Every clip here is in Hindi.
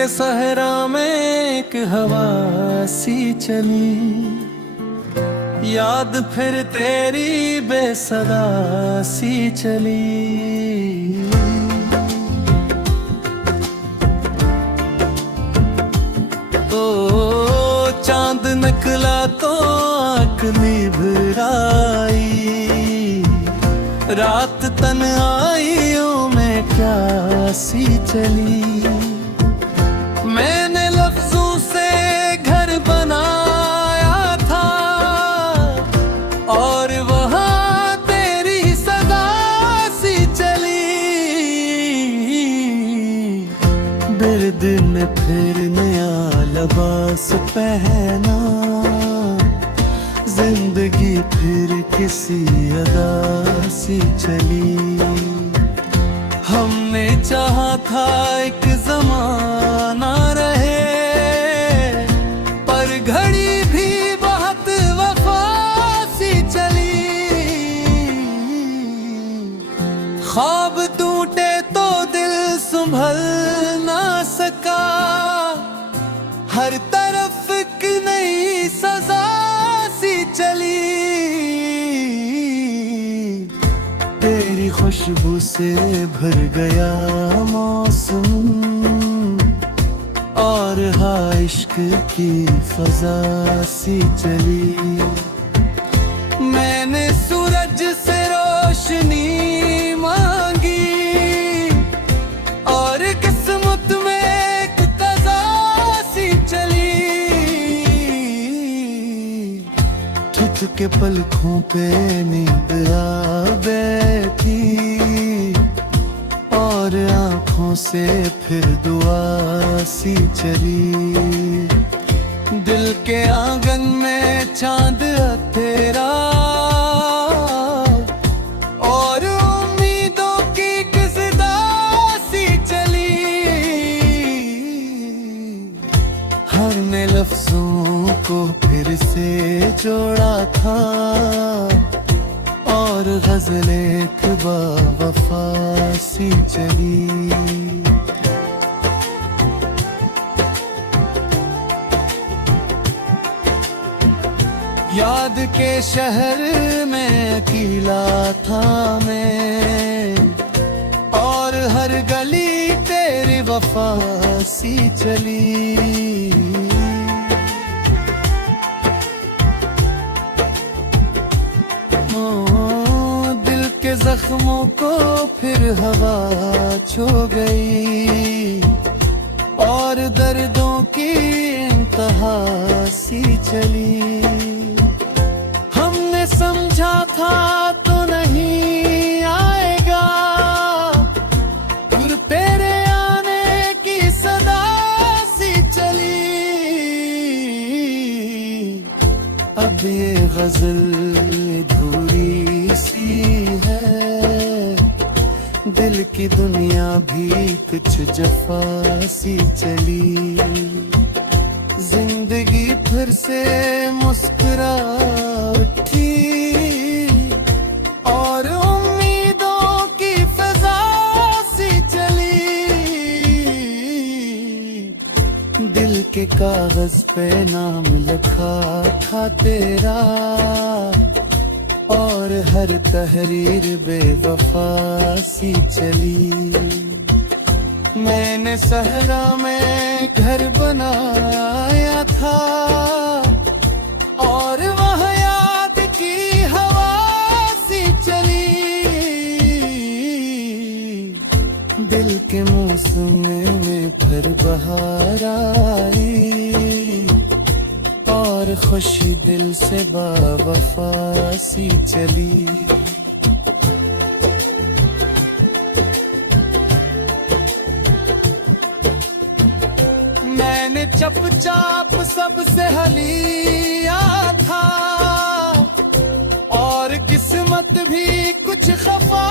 के सहरा में एक हवा सी चली, याद फिर तेरी बेसदा सी चली। ओ चांद निकला तो आँख निभराई, रात तन आइयों में क्या सी चली। मैंने लफ्जों से घर बनाया था और वहाँ तेरी सदा सी चली। बिर्द ने फिर नया लिबास पहना, जिंदगी फिर किसी अदा सी चली। हमने चाहा था एक जमाना रहे, पर घड़ी भी बहुत वफा सी चली। ख्वाब टूटे तो दिल संभल ना सका, हर तरफ एक नई सजा सी चली। तेरी खुशबू से भर गया मौसम और हाँ इश्क की फजा सी चली। मैंने सूरज से रोशनी मांगी और किस्मत में एक कज़ा सी चली। थुथ के पलकों पे नींद आ बैठी और आँखों से फिर दुआ सी चली। दिल के आंगन में चांद तेरा और उम्मीदों की किस्दा सी चली। हर ने लफ्जों को फिर से जोड़ा था और गज़ल एक बावफा सी चली। याद के शहर में अकेला था मैं और हर गली तेरी वफा सी चली। दिल के जख्मों को फिर हवा छू गई और दर्दों की इंतहा सी चली। हमने समझा था तो नहीं आएगा, फिर तेरे आने की सदा सी चली। अब ये गजल अधूरी सी है, दिल की दुनिया भी कुछ जफा सी चली। जिंदगी फिर से मुस्कुरा उठी और उम्मीदों की फजा सी चली। दिल के कागज पे नाम लिखा था तेरा और हर तहरीर बेवफा सी चली। मैंने सहरा में घर बनाया था और वह याद की हवा सी चली। दिल के मौसम में फिर बहार आई और खुशी दिल से बावफा सी चली। मैंने चपचाप सबसे हलिया था और किस्मत भी कुछ खफा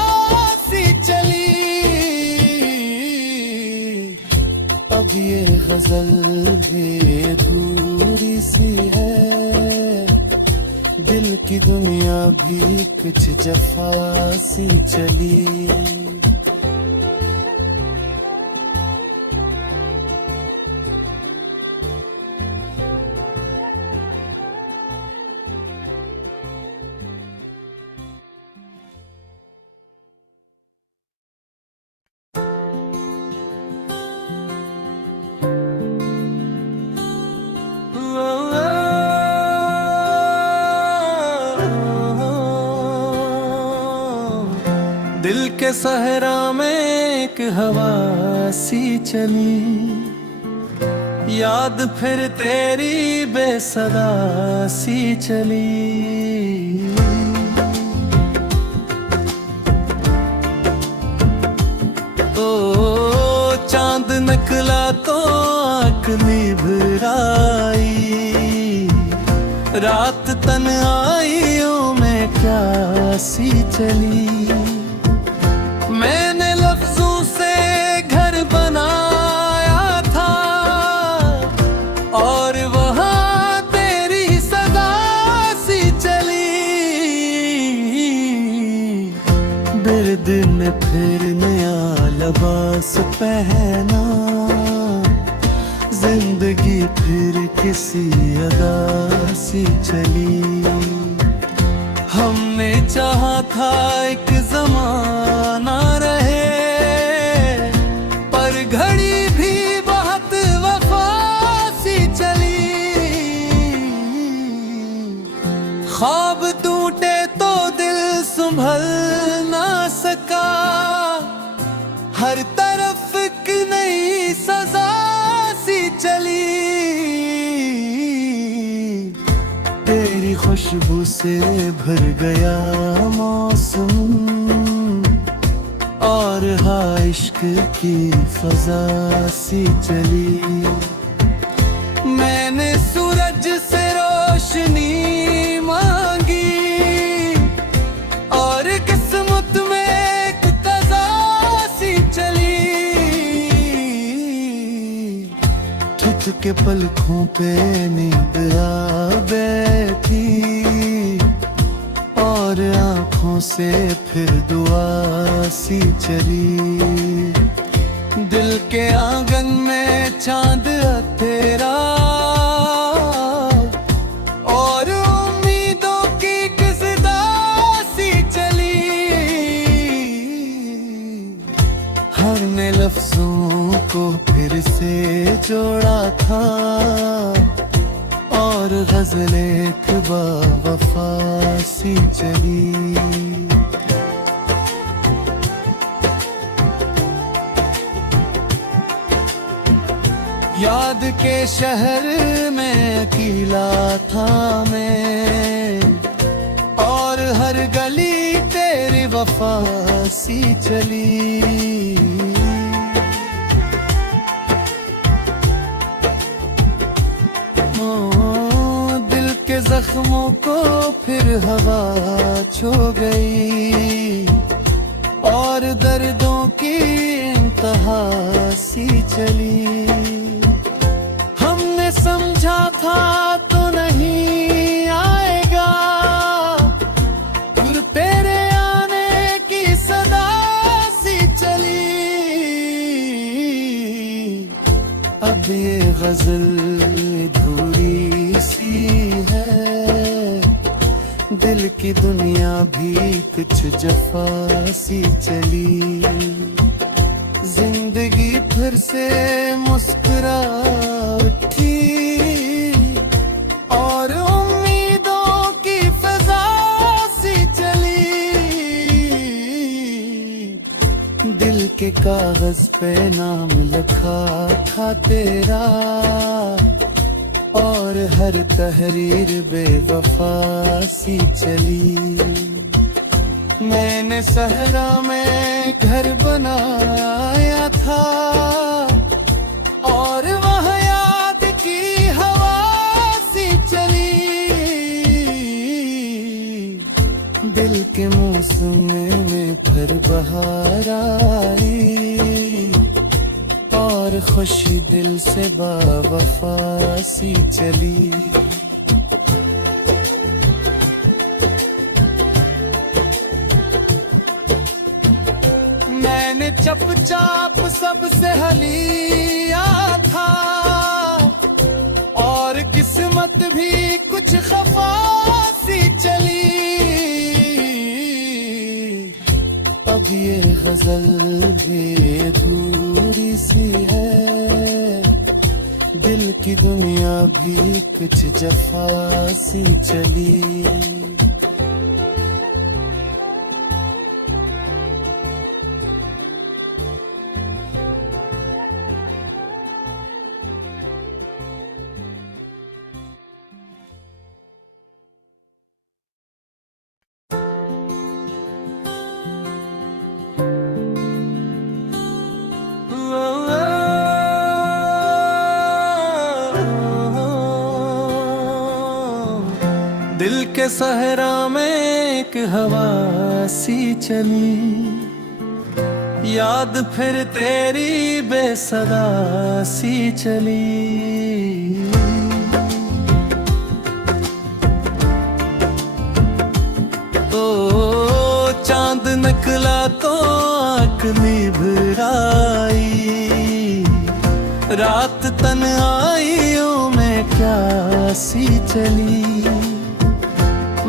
सी चली। अब ये गजल भी अधूरी सी है, दिल की दुनिया भी कुछ जफा सी चली। के सहरा में एक हवा सी चली, याद फिर तेरी बेसदा सी चली। ओ चांद निकला तो आँख निभराई, रात तन आइयों में प्यासी चली। मैंने लफ्जों से घर बनाया था और वहाँ तेरी सदा सी चली। बिर्द ने फिर नया लिबास पहना, जिंदगी फिर किसी अदा सी चली। हमने चाहा था एक ज़माना रहे, पर घड़ी भी बहुत वफा सी चली। ख्वाब टूटे तो दिल संभल ना सका, हर तरफ एक नई सजा सी चली। तेरी खुशबू से भर गया मौसम और हाँ इश्क की फजा सी चली। मैंने सूरज से रोशनी मांगी और किस्मत में एक कज़ा सी चली। ठुठ के पलकों पे नींद आ बैठी और आँखों से फिर दुआ सी चली। दिल के आंगन में चांद तेरा और उम्मीदों की किस्दा सी चली। हर ने लफ्जों को फिर से जोड़ा था और गज़ल एक बावफा सी चली। याद के शहर में अकेला था मैं और हर गली तेरी वफा सी चली। जख्मों को फिर हवा छू गई और दर्दों की इंतहा सी चली। हमने समझा था तो नहीं आएगा, फिर तेरे आने की सदा सी चली। अब ये गजल अधूरी सी है, दिल की दुनिया भी कुछ जफा सी चली। जिंदगी फिर से मुस्कुरा उठी और उम्मीदों की फजा सी चली। दिल के कागज पे नाम लिखा था तेरा और हर तहरीर बेवफा सी चली। मैंने सहरा में घर बनाया था और वह याद की हवा सी चली। दिल के मौसम में फिर बहार आई और खुशी दिल से बावफा सी चली। मैंने चुपचाप सबसे हलिया था और किस्मत भी कुछ खफा सी चली। अब ये गजल भी अधूरी सी है, दिल की दुनिया भी कुछ जफा सी चली। दिल के सहरा में एक हवा सी चली, याद फिर तेरी बेसदा सी चली। ओ चांद निकला तो आँख निभराई, रात तन आइयों में क्या सी चली।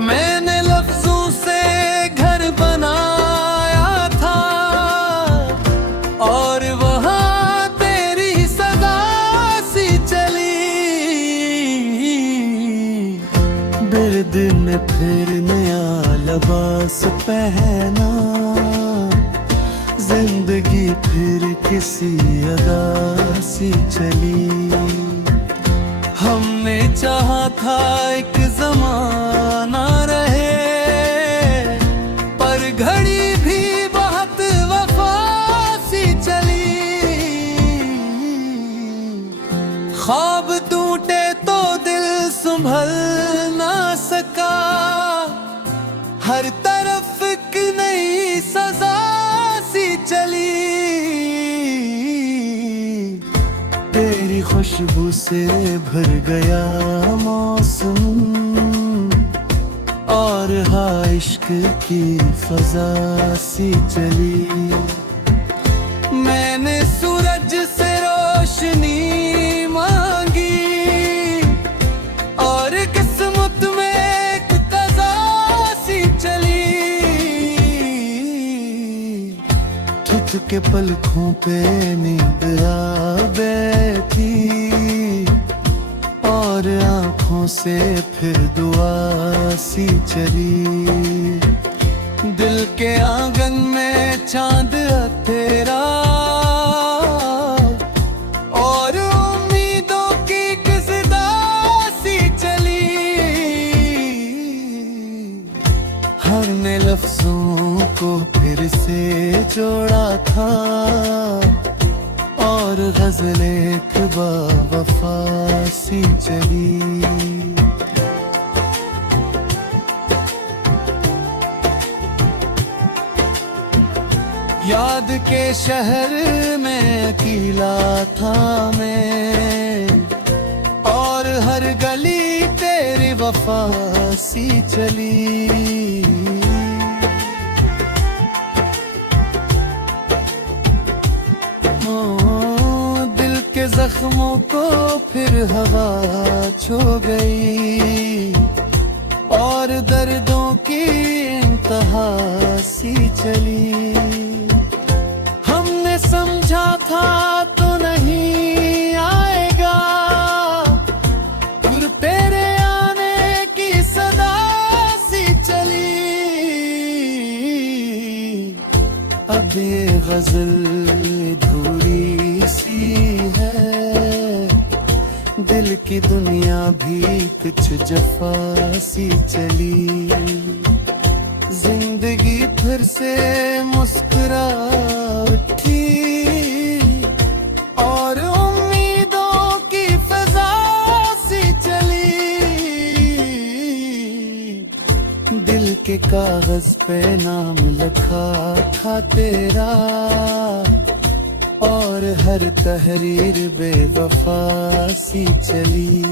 मैंने लफ्जों से घर बनाया था और वहाँ तेरी सदा सी चली। बिर्द ने फिर नया लिबास पहना, जिंदगी फिर किसी अदा सी चली। हमने चाहा था एक ज़माना रहे, पर घड़ी भी बहुत वफा सी चली। ख्वाब टूटे तो दिल संभल ना सका, हर तरफ एक नई सजा सी चली। तेरी खुशबू से भर गया मौसम और हाँ इश्क की फजा सी चली। मैंने सूरज से रोशनी मांगी और किस्मत में एक कज़ा सी चली। ठुक के पलकों पे नींद आ बैठी और आँखों से फिर दुआ सी चली। दिल के आंगन में चांद तेरा और उम्मीदों की किस्दा सी चली। हर ने लफ्जों को फिर से जोड़ा था और गज़ल एक बावफा सी चली। याद के शहर में अकेला था मैं और हर गली तेरी वफा सी चली। दिल के जख्मों को फिर हवा छू गई और दर्दों की इंतहा सी चली। हमने समझा था तो नहीं आएगा, फिर तेरे आने की सदा सी चली। अब ये गजल अधूरी सी है, दिल की दुनिया भी कुछ जफा सी चली। जिंदगी फिर से मुस्कुरा उठी और उम्मीदों की फजा सी चली। दिल के कागज पे नाम लिखा था तेरा और हर तहरीर बेवफा सी चली।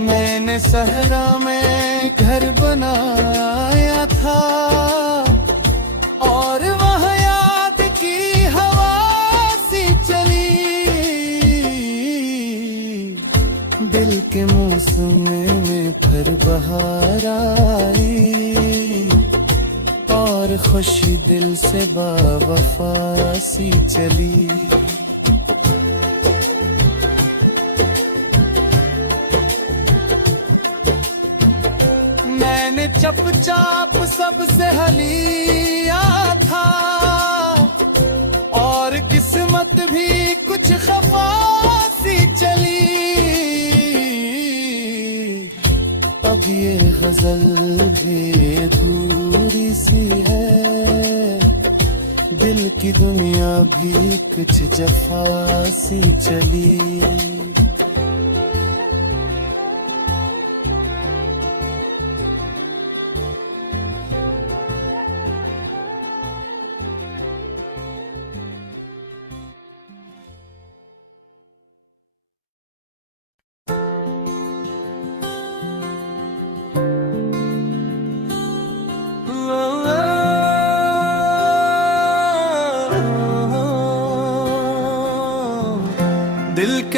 मैंने सहरा में घर बनाया था और वह याद की हवा सी चली। दिल के मौसम में फिर बहार आई और खुशी दिल से बावफा सी चली। मैंने चपचाप सबसे हलिया था और किस्मत भी कुछ खफा सी चली। अब ये गजल भी अधूरी सी है, दिल की दुनिया भी कुछ जफा सी चली।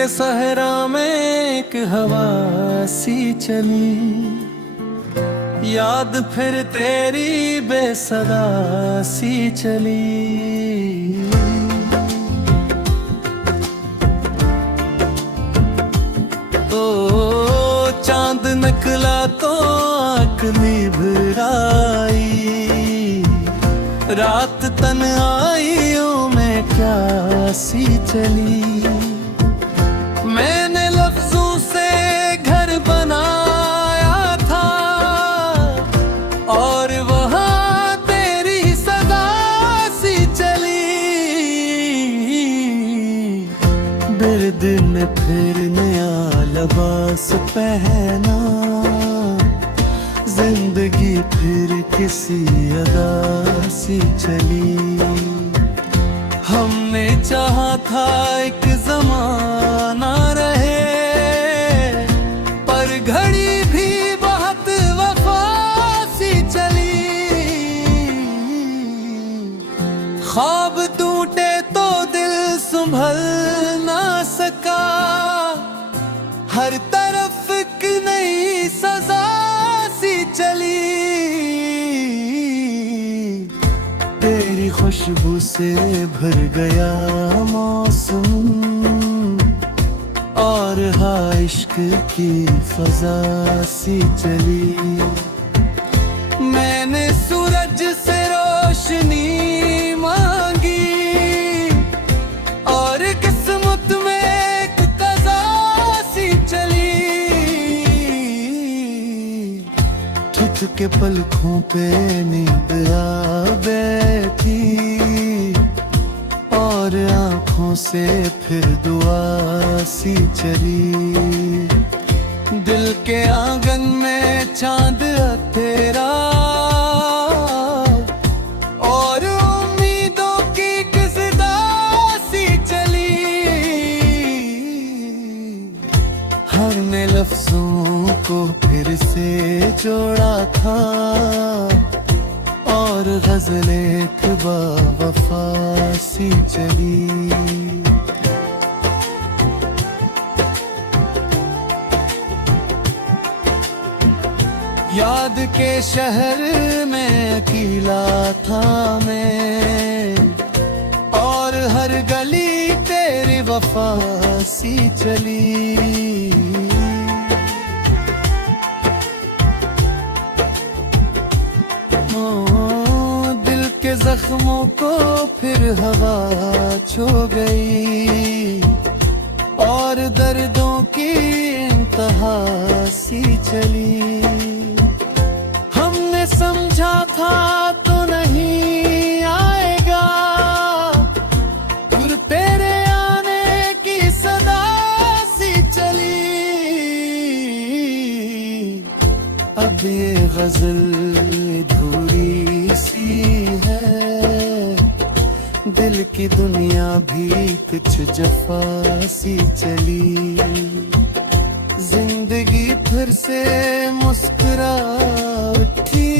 के सहरा में एक हवा सी चली, याद फिर तेरी बेसदा सी चली। ओ चांद निकला तो आँख निभराई, रात तन्हाइयों में क्या सी चली। मैंने लफ्जों से घर बनाया था और वहाँ तेरी सदा सी चली। बिर्द ने फिर नया लिबास पहना, जिंदगी फिर किसी अदा सी चली। हमने चाहा था एक जमाना रहे, पर घड़ी भी बहुत वफा सी चली। ख्वाब टूटे तो दिल संभल ना सका, हर तरफ एक नई सजा सी चली। तेरी खुशबू से भर गया मौसम और हाँ इश्क की फजा सी चली। मैंने सूरज से रोशनी मांगी और किस्मत में एक कज़ा सी चली। ठिठ के पलकों पे नींद आ बैठी और आँखों से फिर दुआ सी चली। दिल के आंगन में चांद तेरा और उम्मीदों की किस्दा सी चली। हमने लफ्जों को फिर से जोड़ा था और गज़लें एक बावफा सी चली। याद के शहर में अकेला था मैं और हर गली तेरी वफा सी चली। जख्मों को फिर हवा छू गई और दर्दों की इंतहा सी चली। हमने समझा था तो नहीं आएगा, फिर तेरे आने की सदा सी चली। अब ये गजल अधूरी सी है, दिल की दुनिया भी कुछ जफा सी चली। जिंदगी फिर से मुस्कुरा उठी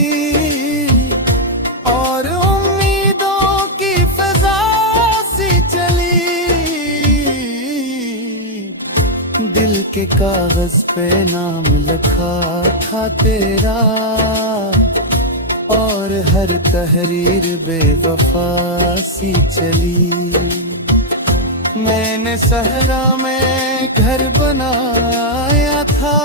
और उम्मीदों की फजा सी चली। दिल के कागज पे नाम लिखा था तेरा और हर तहरीर बेवफा सी चली। मैंने सहरा में घर बनाया था